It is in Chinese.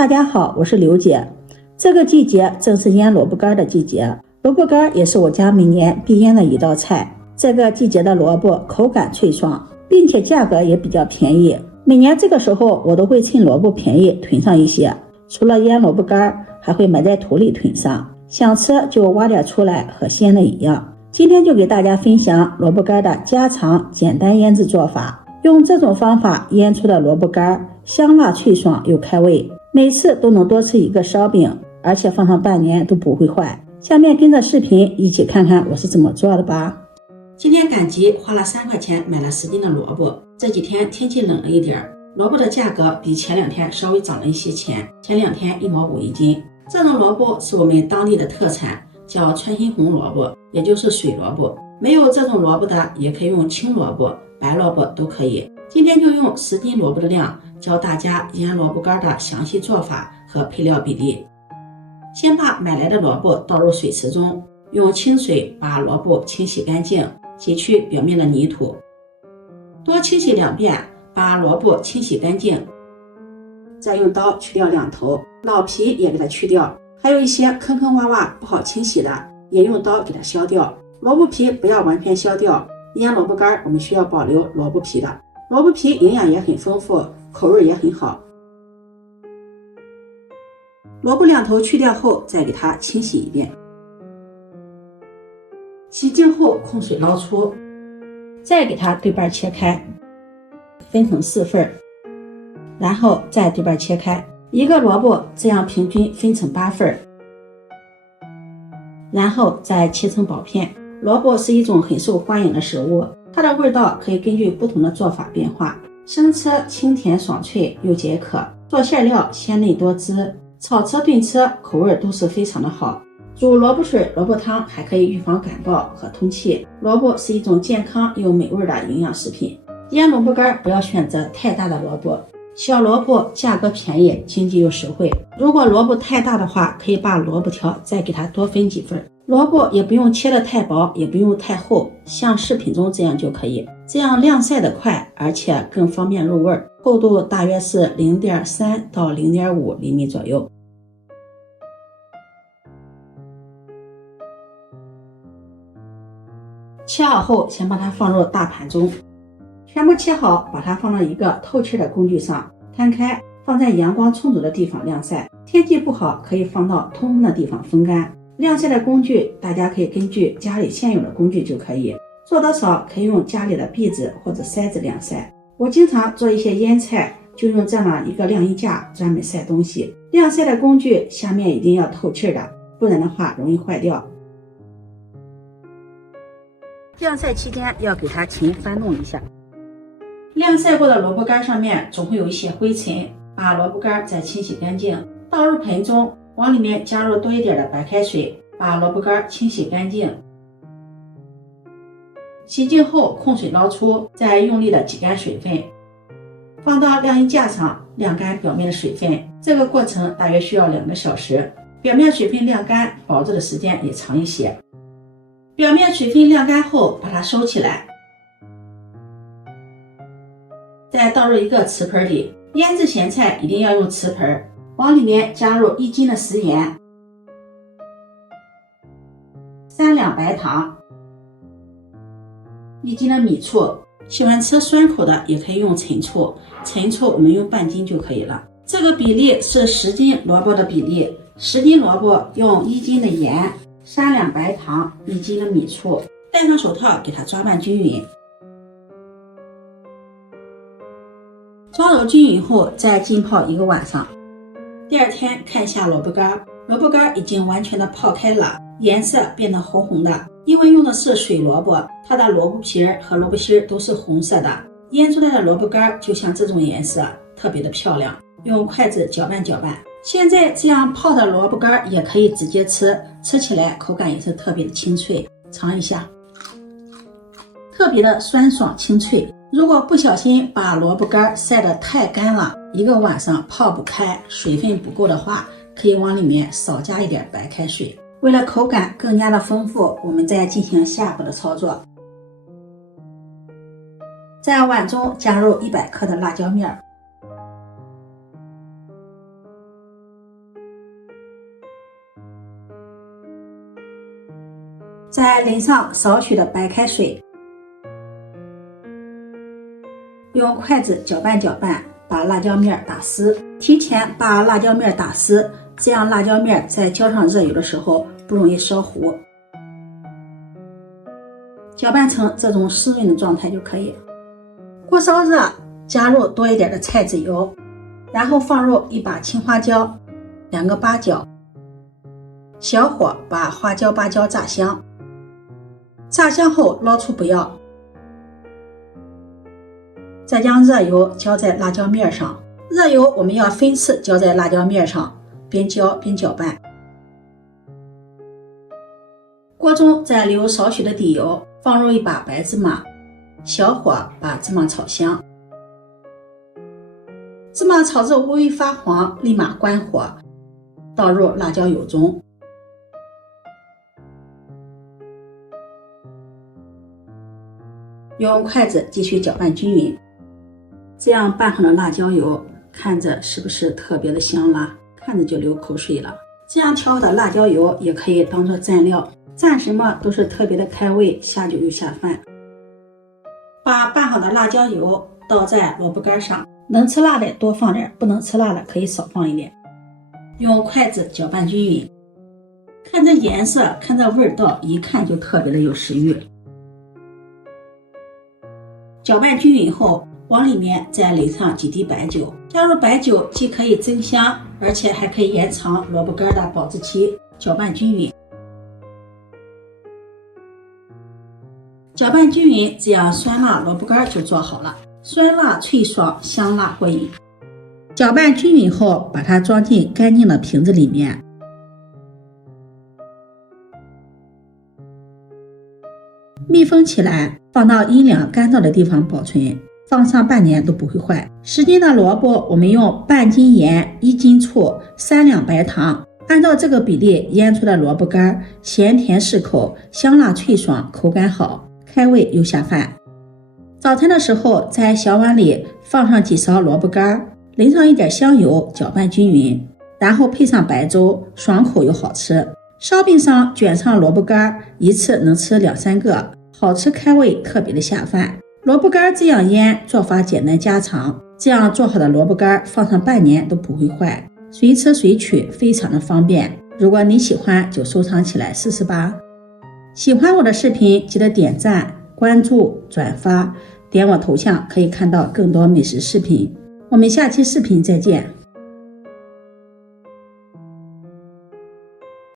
大家好，我是刘姐。这个季节正是腌萝卜干的季节，萝卜干也是我家每年必腌的一道菜。这个季节的萝卜口感脆爽，并且价格也比较便宜。每年这个时候我都会趁萝卜便宜囤上一些，除了腌萝卜干，还会埋在土里囤上，想吃就挖点出来，和鲜的一样。今天就给大家分享萝卜干的家常简单腌制做法。用这种方法腌出的萝卜干香辣脆爽又开胃，每次都能多吃一个烧饼，而且放上半年都不会坏。下面跟着视频一起看看我是怎么做的吧。今天赶集花了3块钱买了10斤的萝卜。这几天天气冷了一点，萝卜的价格比前2天稍微涨了一些钱，前2天1毛5一斤。这种萝卜是我们当地的特产，叫川心红萝卜，也就是水萝卜。没有这种萝卜的也可以用青萝卜、白萝卜都可以。今天就用10斤萝卜的量教大家腌萝卜干的详细做法和配料比例。先把买来的萝卜倒入水池中，用清水把萝卜清洗干净，洗去表面的泥土，多清洗2遍，把萝卜清洗干净，再用刀去掉2头，老皮也给它去掉，还有一些坑坑洼洼不好清洗的也用刀给它削掉。萝卜皮不要完全削掉，腌萝卜干我们需要保留萝卜皮的。萝卜皮营养也很丰富，口味也很好。萝卜2头去掉后，再给它清洗一遍，洗净后控水捞出，再给它对半切开，分成4份，然后再对半切开，一个萝卜这样平均分成8份，然后再切成薄片。萝卜是一种很受欢迎的食物，它的味道可以根据不同的做法变化，生吃清甜爽脆又解渴，做馅料鲜嫩多汁，炒吃炖吃口味都是非常的好。煮萝卜水、萝卜汤还可以预防感冒和通气。萝卜是一种健康又美味的营养食品。腌萝卜干不要选择太大的萝卜，小萝卜价格便宜，经济又实惠。如果萝卜太大的话，可以把萝卜条再给它多分几份。萝卜也不用切得太薄，也不用太厚，像视频中这样就可以，这样晾晒得快，而且更方便入味。厚度大约是 0.3到 0.5 厘米左右。切好后，先把它放入大盘中，全部切好，把它放到一个透气的工具上，摊开，放在阳光充足的地方晾晒。天气不好，可以放到通风的地方风干。晾晒的工具大家可以根据家里现有的工具就可以，做得少可以用家里的篦子或者筛子晾晒。我经常做一些腌菜，就用这样一个晾衣架专门晒东西。晾晒的工具下面一定要透气的，不然的话容易坏掉。晾晒期间要给它勤翻弄一下。晾晒过的萝卜干上面总会有一些灰尘，把萝卜干再清洗干净，倒入盆中，往里面加入多一点的白开水，把萝卜干清洗干净。洗净后控水捞出，再用力的挤干水分，放到晾衣架上晾干表面的水分。这个过程大约需要2个小时，表面水分晾干，保质的时间也长一些。表面水分晾干后，把它收起来，再倒入一个瓷盆里。腌制咸菜一定要用瓷盆，往里面加入1斤的食盐、3两白糖、1斤的米醋。喜欢吃酸口的也可以用陈醋，陈醋我们用半斤就可以了。这个比例是10斤萝卜的比例，10斤萝卜用1斤的盐、3两白糖、1斤的米醋，戴上手套给它抓拌均匀。抓揉均匀后再浸泡1个晚上。第2天看一下萝卜干，萝卜干已经完全的泡开了，颜色变得红红的，因为用的是水萝卜，它的萝卜皮和萝卜心都是红色的，腌出来的萝卜干就像这种颜色，特别的漂亮。用筷子搅拌搅拌。现在这样泡的萝卜干也可以直接吃，吃起来口感也是特别的清脆，尝一下，特别的酸爽清脆。如果不小心把萝卜干晒得太干了，1个晚上泡不开，水分不够的话，可以往里面少加一点白开水。为了口感更加的丰富，我们再进行下一步的操作。在碗中加入100克的辣椒面，再淋上少许的白开水，用筷子搅拌搅拌，把辣椒面打丝。提前把辣椒面打丝，这样辣椒面在浇上热油的时候不容易烧糊。搅拌成这种湿润的状态就可以。锅烧热，加入多一点的菜籽油，然后放入一把青花椒，2个八角，小火把花椒、八角炸香。炸香后捞出不要，再将热油浇在辣椒面上。热油我们要分次浇在辣椒面上，边浇边搅拌。锅中再留少许的底油，放入一把白芝麻，小火把芝麻炒香。芝麻炒至微微发黄，立马关火，倒入辣椒油中。用筷子继续搅拌均匀，这样拌好的辣椒油看着是不是特别的香辣？看着就流口水了。这样调好的辣椒油也可以当做蘸料，蘸什么都是特别的开胃，下酒又下饭。把拌好的辣椒油倒在萝卜干上，能吃辣的多放点，不能吃辣的可以少放一点。用筷子搅拌均匀，看这颜色，看这味道，一看就特别的有食欲。搅拌均匀后，往里面再淋上几滴白酒。加入白酒既可以增香，而且还可以延长萝卜干的保质期。搅拌均匀，搅拌均匀，这样酸辣萝卜干就做好了，酸辣脆爽，香辣过瘾。搅拌均匀后，把它装进干净的瓶子里面。密封起来，放到阴凉干燥的地方保存，放上半年都不会坏。10斤的萝卜，我们用半斤盐、1斤醋、3两白糖，按照这个比例腌出的萝卜干，咸甜适口，香辣脆爽，口感好，开胃又下饭。早餐的时候，在小碗里放上几勺萝卜干，淋上一点香油，搅拌均匀，然后配上白粥，爽口又好吃。烧饼上卷上萝卜干，一次能吃2、3个，好吃开胃，特别的下饭。萝卜干这样腌，做法简单家常，这样做好的萝卜干放上半年都不会坏，随吃随取，非常的方便。如果你喜欢，就收藏起来试试吧。喜欢我的视频，记得点赞、关注、转发，点我头像可以看到更多美食视频。我们下期视频再见。